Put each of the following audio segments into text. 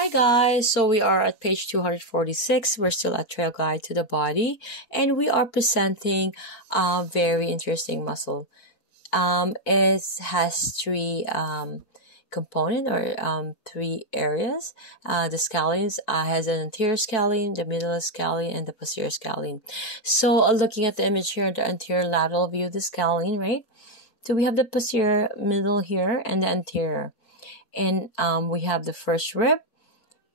Hi guys, so we are at page 246. We're still at Trail Guide to the Body, and we are presenting a very interesting muscle. It has three component or three areas. The scalene has an anterior scalene, the middle scalene, and the posterior scalene. So looking at the image here, the anterior lateral view of the scalene, right? So we have the posterior middle here and the anterior. And we have the first rib,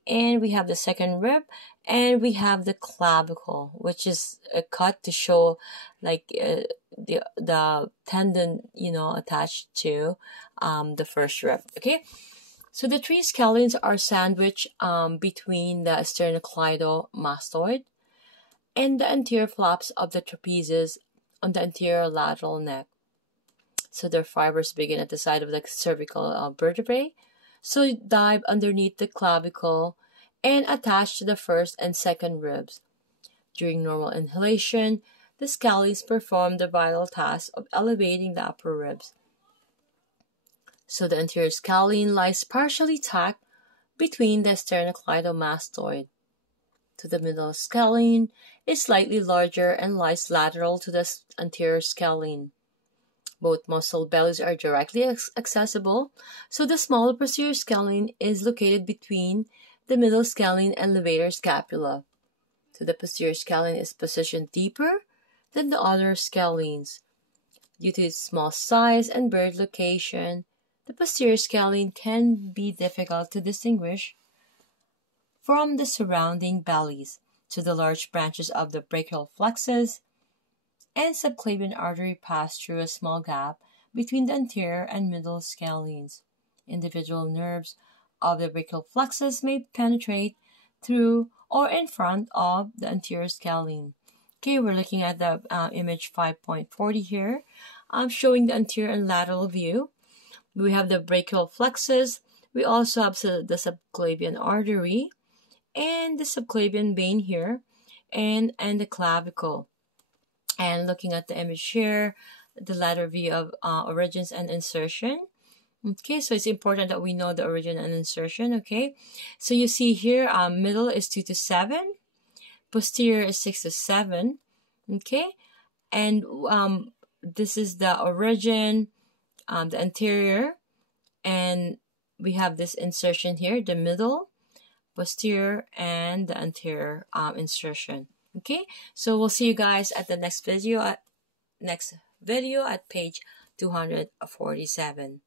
and we have the second rib, and we have the clavicle, which is a cut to show like the tendon, attached to the first rib. Okay, so the three scalenes are sandwiched between the sternocleidomastoid and the anterior flaps of the trapezes on the anterior lateral neck. So their fibers begin at the side of the cervical vertebrae. So dive underneath the clavicle and attach to the first and second ribs. During normal inhalation, the scalenes perform the vital task of elevating the upper ribs. So the anterior scalene lies partially tucked between the sternocleidomastoid. To the middle scalene is slightly larger and lies lateral to the anterior scalene. Both muscle bellies are directly accessible, so the smaller posterior scalene is located between the middle scalene and levator scapula. So the posterior scalene is positioned deeper than the other scalenes. Due to its small size and buried location, the posterior scalene can be difficult to distinguish from the surrounding bellies. So the large branches of the brachial plexus and subclavian artery pass through a small gap between the anterior and middle scalenes. Individual nerves of the brachial plexus may penetrate through or in front of the anterior scalene. Okay, we're looking at the image 5.40 here. I'm showing the anterior and lateral view. We have the brachial plexus. We also have the subclavian artery and the subclavian vein here, and the clavicle. And looking at the image here, the lateral view of origins and insertion. Okay, so it's important that we know the origin and insertion. Okay, so you see here, middle is 2 to 7, posterior is 6 to 7. Okay, and this is the origin, the anterior, and we have this insertion here, the middle, posterior, and the anterior insertion. Okay, so we'll see you guys at the next video at page 247.